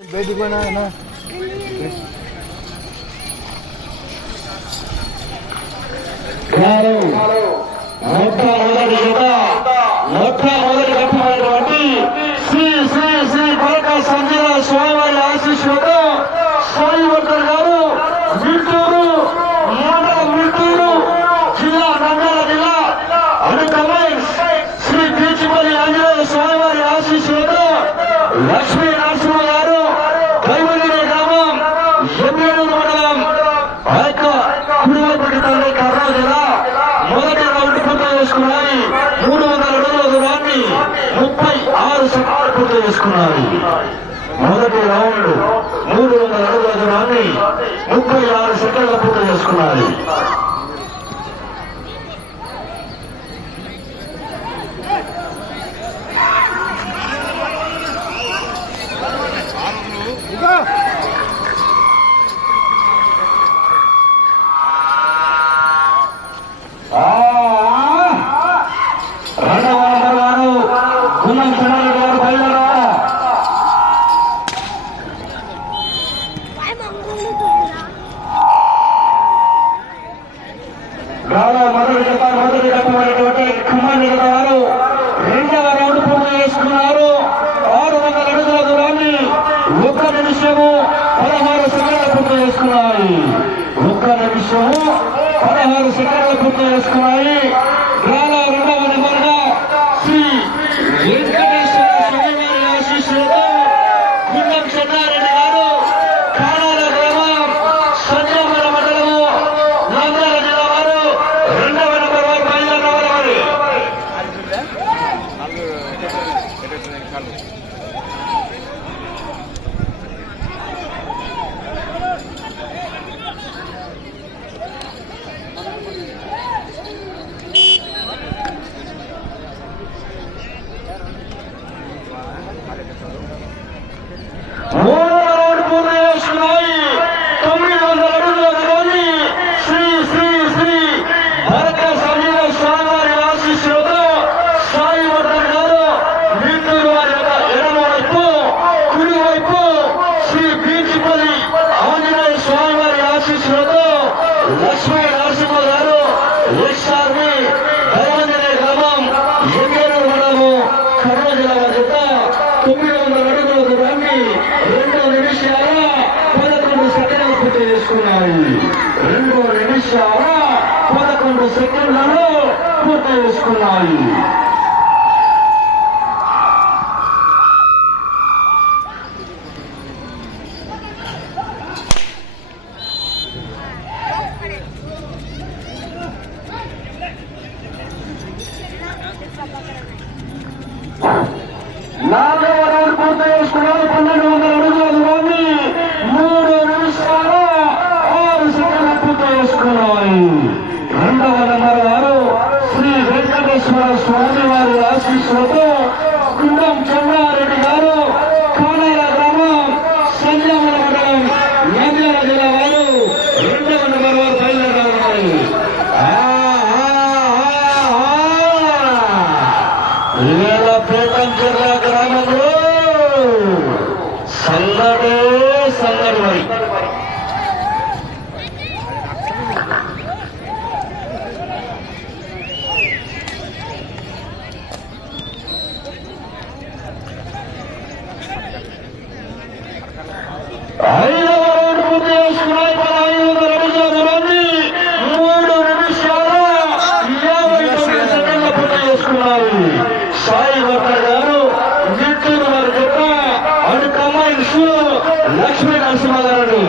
బయటికి పోయినా మొట్టమొదటి కట్టినటువంటి శ్రీ శ్రీ శ్రీ కోరక సంజయ స్వామివారి ఆశీస్సులతో సాయివర్ధన్ గారు గుంటూరు మండలం గుంటూరు జిల్లా నంద్యాల జిల్లా అనుకమై శ్రీ బీచిపల్లి ఆంజనేయ స్వామివారి ఆశీస్సులతో లక్ష్మీ నరసింహ గారు దైవగిరి గ్రామం ఎమ్మెల్యేరు మండలం ఆ యొక్క కుడివైపు తల్లి కర్నూలు జిల్లా మొదటి రౌండ్ పూర్తి చేసుకున్నాయి. 300 అడుగుల దూరాన్ని 36 సెకండ్లు పూర్తి చేసుకున్నాయి. మొదటి రౌండ్ 300 అడుగుల దూరాన్ని 36 సెకండ్లు పూర్తి చేసుకున్నాయి. మొదటి ఘట్టమైనటువంటి ఖమ్మాన్ని వారు రెండవ రౌండ్ పూర్తి చేసుకున్నారు. 600 అడుగుల దూరాన్ని 1 నిమిషము 16 సెకండ్లు పూర్తి చేసుకున్నాయి. 1 నిమిషము 16 సెకండ్లు పూర్తి చేసుకున్నాయి. రెండవ నెంబర్గా శ్రీ వెంకటేశ్వర స్వామివారి ఆశీస్సులతో గుండం చెన్నారెడ్డి గారు కాణాల గ్రామం సంజయమల మండలము నంద్యాల జిల్లా వారు రెండవ నెంబర్ వారు బయలుదేరవాలి. లక్ష్మీ నరసింహ గారు ఎస్ఆర్వి దైవంజనే గ్రామం ఎమ్మెల్యేరు మండలము కర్నూలు జిల్లా వారి చేత 900 అడుగుల దూరాన్ని 2 నిమిషాల 11 సెకండ్లు పూర్తి చేసుకున్నాయి. 2 నిమిషాల 11 సెకండ్లను పూర్తి చేసుకున్నాయి. నాలుగవ రౌండ్ పూర్తి చేసుకున్నారు. 1200 అడుగుల దూరాన్ని 3 నిమిషాల 6 సెకండ్లు పూర్తి చేసుకున్నాయి. రెండవ నెంబర్ వారు శ్రీ వెంకటేశ్వర స్వామి వారి ఆశీస్సులతో గుండం చెన్నారెడ్డి గారు కాణాల గ్రామం సంజయమల మండలం నంద్యాల జిల్లా వారు రెండవ నెంబర్ వారు బయలుదేరాలి. పేటంచెర్ల గ్రామంలో సందడే సందడి మరి. ఐదవ రౌండ్ పూర్తి చేసుకున్నాయి. 1500 అడుగుల దూరాన్ని 3 నిమిషాల 59 సెకండ్లు పూర్తి చేసుకున్నారు. సాయివర్ధన్ గారు గుంటూరు వారి చేత అనుకమైన్స్ లక్ష్మీ నరసింహ గారిని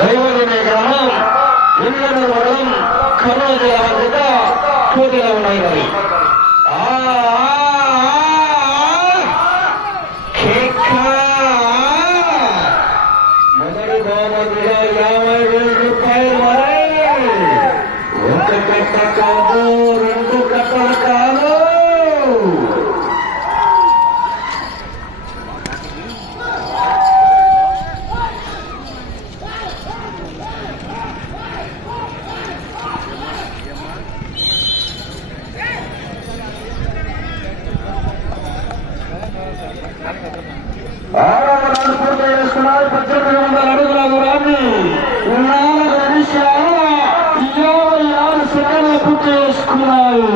దైవగిరి గ్రామం ఎమ్మెల్యేరు మండలం కర్నూలు జిల్లా వారి చేత పోటీలో ఉన్నాయి. మరి మొదటి బహుమతిగా 50,000 రూపాయలు. మరి ఒక కట్ట కాదు, 2 కట్టలు కాదు. పూర్తి చేసుకున్నారు. 1800 అడుగుల దూరాన్ని 4 నిమిషాల 56 సెకండ్లు పూర్తి చేసుకున్నారు.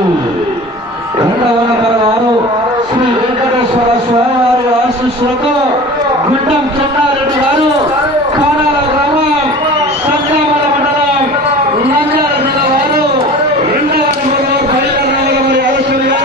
రెండవ నెంబర్ వారు శ్రీ వెంకటేశ్వర స్వామి వారి ఆశీస్సులతో గుండం చెన్నారెడ్డి గారు, కానాల గ్రామం, సంగ్రామాల మండలం, నంద్యాల జిల్లా వారు. రెండవ నెంబర్ వారు బయలుదేరాలి మరి ఆలోచన గారు.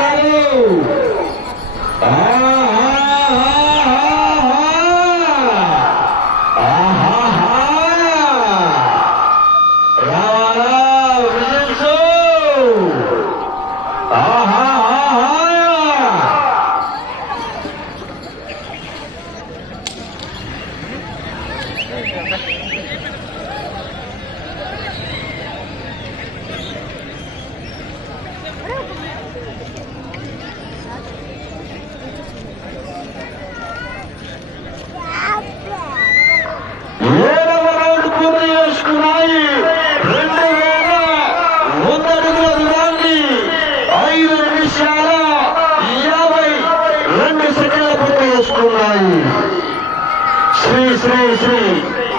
శ్రీ శ్రీ శ్రీ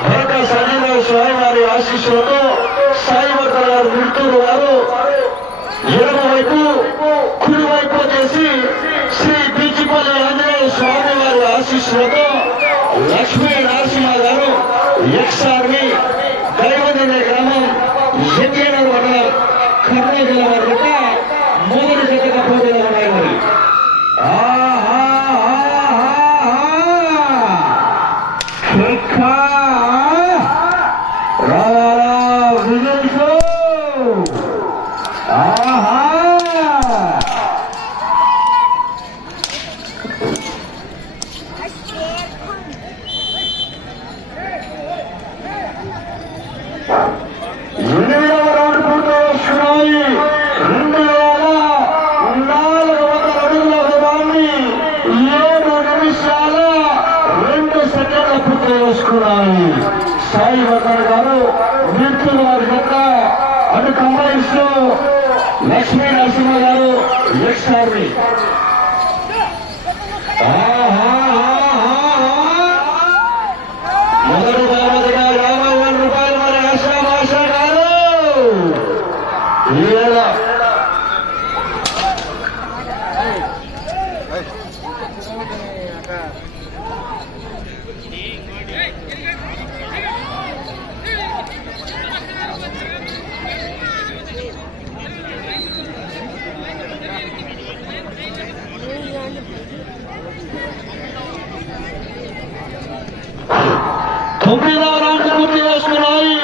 భరత సంజీవ స్వామి వారి ఆశీస్సులతో సాయివర్ధ గారు గుంటూరు వారు ఎడమ వైపు కుడి వైపు వచ్చేసి శ్రీ బీచిపల్లి ఆంజనేయ స్వామి వారి ఆశీస్సులతో లక్ష్మీ నరసింహ గారు ఎక్స్ ఆర్మీ దైవదిన గ్రామం ఎన్టీఆర్ మండలం కర్నూలు జిల్లా వారి యొక్క మొదటి జతగా పోటీలో ఉన్నాయి. మరి సాయి వర్ధన్ గారు మిత్రులు వారి యొక్క అటు కంబైన్స్ లో లక్ష్మీ నరసింహ గారు ఎక్స్ ఆర్మీ. మొదటి బహుమతిగా 50,000 రూపాయలు మరి ఆశాభాష గారు. తొమ్మిదవ రౌండ్ పూర్తి చేసుకున్నాయి.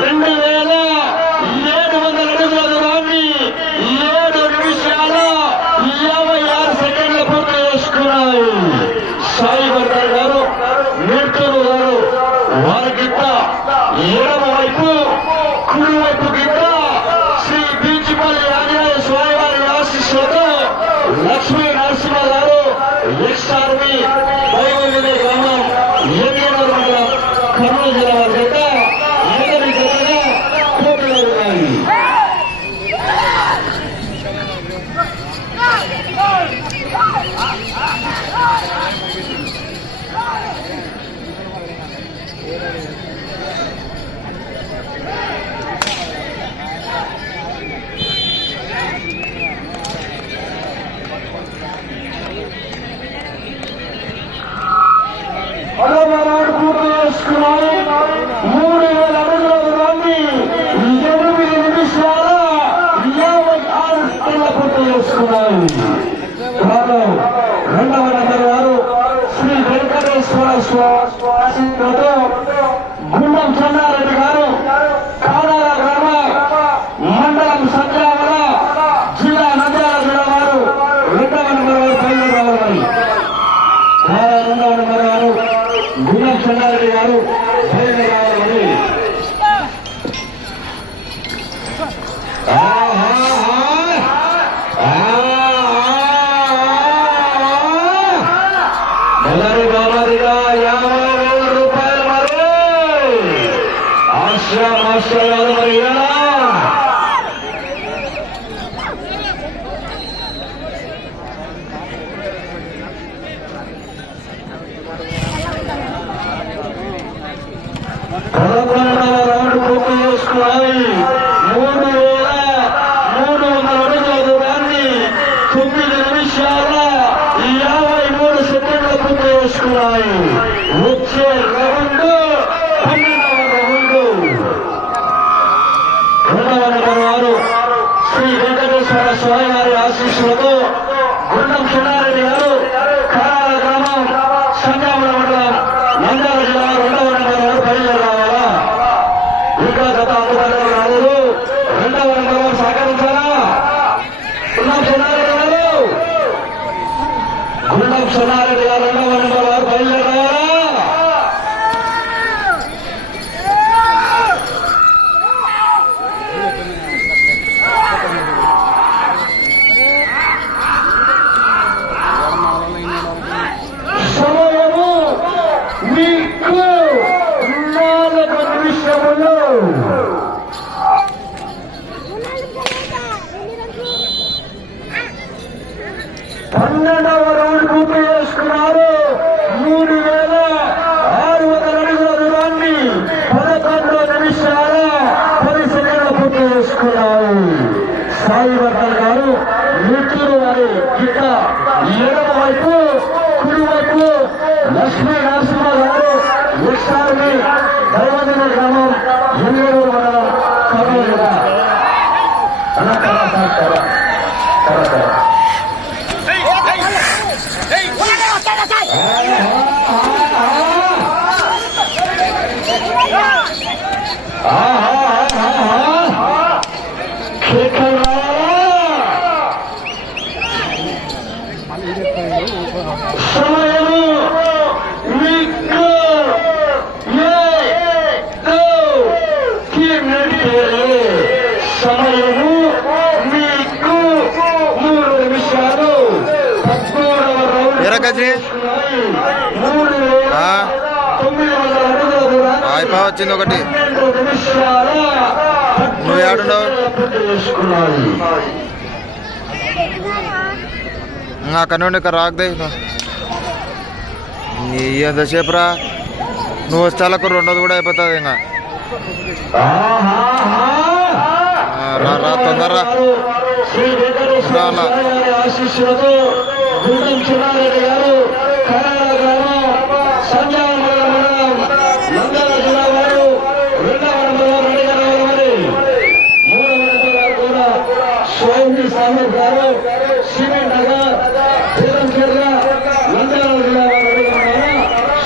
2,700 అడుగుల దూరాన్ని 7 నిమిషాల 56 సెకండ్లు పూర్తి చేసుకున్నాయి. సాయి వర్ధన్ గారు, మిత్రులు గారు వారి గిట్ట ఎడమ వైపు కుడి వైపు గిట్ట శ్రీ బీచిపల్లి ఆంజనేయ స్వామి వారి ఆశీస్సులతో లక్ష్మీ నరసింహ గారు ఎక్స్ ఆర్మీ దైవదిన గ్రామం ఎన్టీఆర్ మండలం కర్నూలు జిల్లా వారి చేత మొదటి జతగా పోటీలో ఉన్నాయి. పూర్తి చేసుకున్నాయి. 3,000 అడుగుల దూరాన్ని 8 నిమిషాల 56 సెకండ్లు పూర్తి చేసుకున్నాయి. రెండవ నెంబర్ వారు శ్రీ వెంకటేశ్వర స్వామి గుండం చెన్నారెడ్డి గారు, కానాల గ్రామం, మండలం సంగ్రామాల, జిల్లా నంద్యాల జిల్లా వారు. రెండవ నెంబర్ వారు బయలుదేరాలి. రెండవ నెంబర్ వారు గుండం చెన్నారెడ్డి గారు బయలుదేరాలి. మొదటి బహుమతిగా 50,000 రూపాయలు మరి ఆశ్రమాశ్రయాలు మరి వచ్చే రౌండ్ 12వ రౌండ్. రెండవ నెంబర్ వారు శ్రీ వెంకటేశ్వర స్వామి వారి ఆశీస్సులతో గుండం సునారెడ్డి గారు కారాల గ్రామం సంగామల మండలం నంద్యాల జిల్లా రెండవ నెంబర్ వారు బయలుదేరి రావాలా. ఇంకా గత అందుబాటులో రాలేదు. రెండవ నెంబర్ వారు సహకరించారా? గుండం సునారెడ్డి గారు రెండవ నెంబర్ వారు బయలుదేరి రావాలా. సమయము మీకు 4 నిమిషములు. పన్నెండవ రౌండ్ పూర్తి చేసుకున్నారు. 3600 అడుగుల దూరాన్ని 11 నిమిషాల 10 సెకండ్లు పూర్తి చేసుకున్నారు. సాయి వర్ధన్ గారు మిత్రులు వారి గిట్ట ఎడమ వైపు, కుడి వైపు లక్ష్మీ నరసింహ గారు ఉత్సాహి దైవదిన గ్రామం ఎన్నిగూరు మండలం కర్నూలు జిల్లా. సమయము మీకు 3 నిమిషాలు. 13వ రౌండ్ 3900 అడుగుల దూరాన్ని వచ్చింది ఒకటి. 12 నిమిషాల నువ్వు ఏడున్నావు? అక్కడ నుండి ఇక్కడ రాకదే ఎంతసేపు రా. నువ్వు వస్తే 2 కూడా అయిపోతుంది. ఇంకా రా తొందరరా. ఆశీస్సులతో గుండం సునారెడ్డి గారు కారాల గ్రామం సంజామ మండలం నంద్యాల జిల్లా వారు రెండవ నెంబర్ వారు రెడీగా రావాలి. 3వ నెంబర్ వారు కూడా స్వామి సాహెబ్ గారు సిమెంట్ నగర్ బేదంచెర్ల నంద్యాల జిల్లా వారు రెడీగా ఉన్నారు.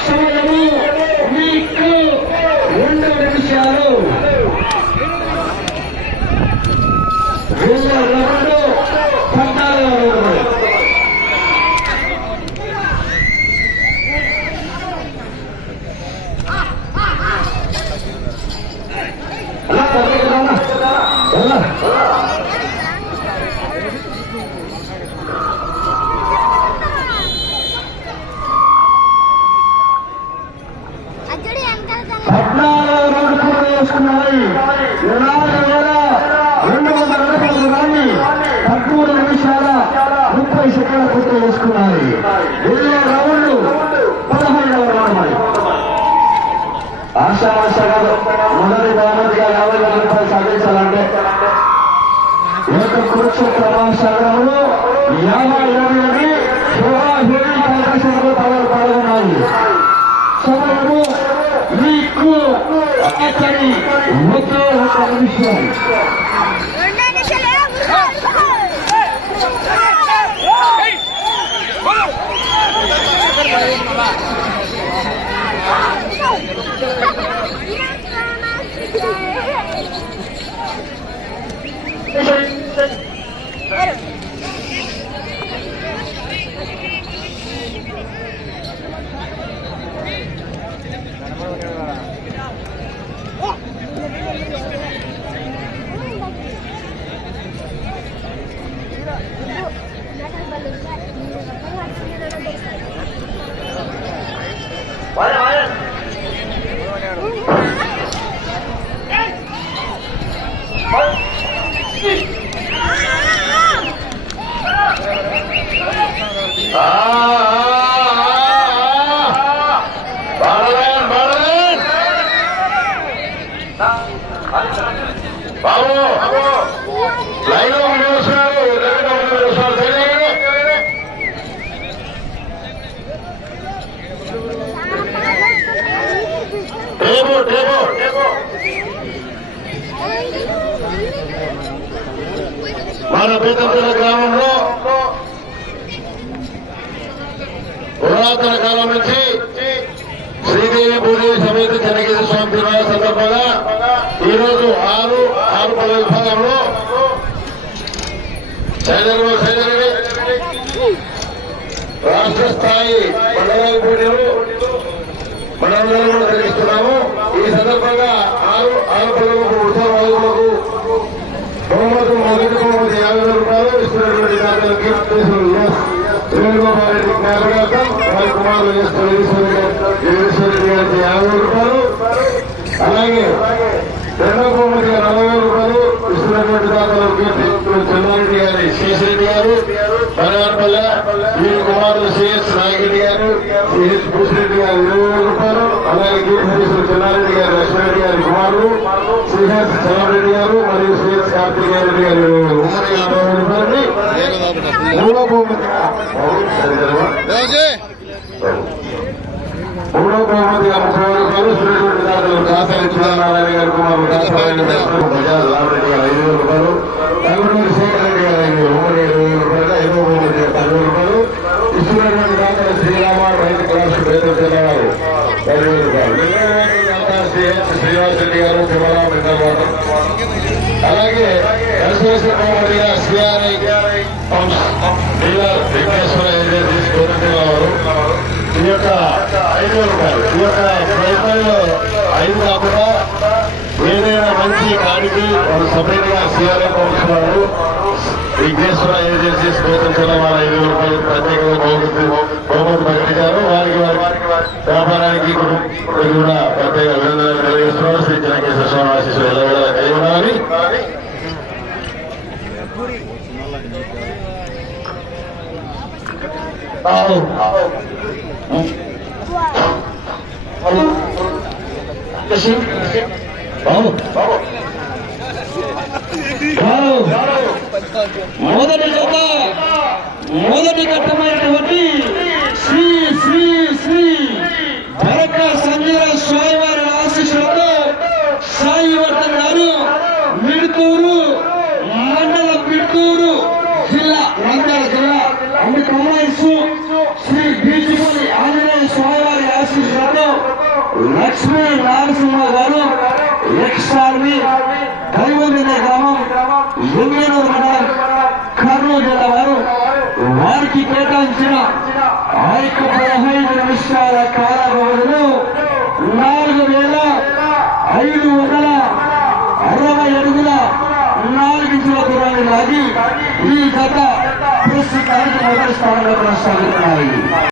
సమయము మీకు 2 నిమిషాలు. రెండవ రౌండ్ 14వ రౌండ్. చేసుకున్నాయి. 4200 అడుగుల దూరాన్ని 13 నిమిషాల 30 సెకండ్ల పూర్తి చేసుకున్నాయి. 20 రౌండ్లు 15వ రౌండ్. ఆశావాసగా మొదటి బహుమతిగా 50,000 రూపాయలు సాధించాలంటే కురుక్షేత్ర మహాసాగరంలో 50 పాల్గొన్నాయి. సమయము మీకు అతని ఒకే 1 నిమిషం. మన పీతంపల్లి గ్రామంలో పురాతన కాలం నుంచి శ్రీదేవి భూదేవి సమేత చెన్నకేశ్వర స్వామి తిరునాళ్ళ సందర్భంగా ఈరోజు 6 విభాగంలో రాష్ట్ర స్థాయి మండలాల పోటీలు మండలంలో కూడా నిర్వహిస్తున్నాము. ఈ సందర్భంగా 6 పల్లెలకు ఉత్సవాలకు బహుమతులు మొదటి బహుమతి 50,000 రూపాయలు ఇస్తున్నటువంటి దాతలకి వేణుగోపాల్ రెడ్డి జ్ఞాపకార్థం వారి కుమారులు జగదీశ్వరరెడ్డి గారికి 50,000 రూపాయలు, అలాగే రెండవ బహుమతి 40,000 రూపాయలు ఇస్తున్నటువంటి దాతలకు చెన్నారెడ్డి గారి శేషరెడ్డి గారు బనగానపల్లె, వీరి కుమారులు సిఎస్ నాగిరెడ్డి గారు, సిహెచ్ భూసిరెడ్డి గారు 20,000 రూపాయలు, అలాగే గీతేశ్వర చెన్నారెడ్డి గారు లక్ష్మణరెడ్డి గారి కుమారులు సిహెచ్ చంద్రరెడ్డి గారు మరియు సిహెచ్ కార్తికేయరెడ్డి గారు ఉమ్మడి 50,000 రూపాయలని మూడో బహుమతి 30,000 రూపాయలు శ్రీరెడ్డి దాతలు కాసారి చూడానారాయణ గారి కుమారులు కాసారాయణ బజాజ్ రామరెడ్డి గారు 5,000 రూపాయలు, రంగులూరి శేఖర్ రెడ్డి గారు 5,000 ఉమ్మడి 20,000 రూపాయలు, 5వ బహుమతి 10,000 రూపాయలు ఇస్తున్నటువంటి దాతలు శ్రీరామ రైతు క్లాస్ పేదలు చెల్లవారు 10,000 రూపాయలు, శ్రీనివాస్ రెడ్డి గారు తిమ్మరామ ఇంద్రబాబు, అలాగే ఎస్ఎస్ఎల్ బహుమతిగా సిఆర్ఐ వెంకటేశ్వర ఏజెన్సీస్ కోరుతున్నవారు ఈ యొక్క 5,000 రూపాయలు. ఈ యొక్క ప్రయత్నంలో 5 కాకుండా ఏదైనా మంచి కాడికి వాళ్ళు సపరేట్ గా సిఆర్ఐ పంపిస్తున్నారు. విఘ్నేశ్వర ఏజెన్సీస్ కోరుతున్న వారు 5,000 రూపాయలు ప్రత్యేకంగా బహుమతి ప్రకటించారు. వారికి వ్యాపారానికి కూడా ప్రత్యేక అభినందనలు తెలియజేస్తున్నారు. శ్రీ చెన్నకేశ్వర స్వామి ఆశీస్సులు ఎలా కలిగి ఉండాలని మొదటి ఘట్టమైనటువంటి శ్రీ శ్రీ శ్రీ భరక సంజయ స్వామి వారి ఆశీస్సులతో సాయి వర్ధన్ గారు మిడుతూరు మండలం, మిడుతూరు జిల్లా, నంద్యాల జిల్లా అన్ని కమాయిస్తూ శ్రీ బీజపల్లి ఆంజనేయ స్వామి వారి ఆశీస్సులతో లక్ష్మీ నరసింహ గారు ఎక్స్ఆర్వి దైవంజనే గ్రామం, ఎమ్మెనూరు మండలం, కర్నూలు జిల్లా వారు వారికి కేటాయించిన 15 నిమిషాల కాల వ్యవధిలో 4,560 అడుగుల 4 ఇంచుల దూరాన్ని లాగి ఈ గత ప్రస్తుతానికి మొదటి స్థానంలో కొనసాగుతున్నాయి.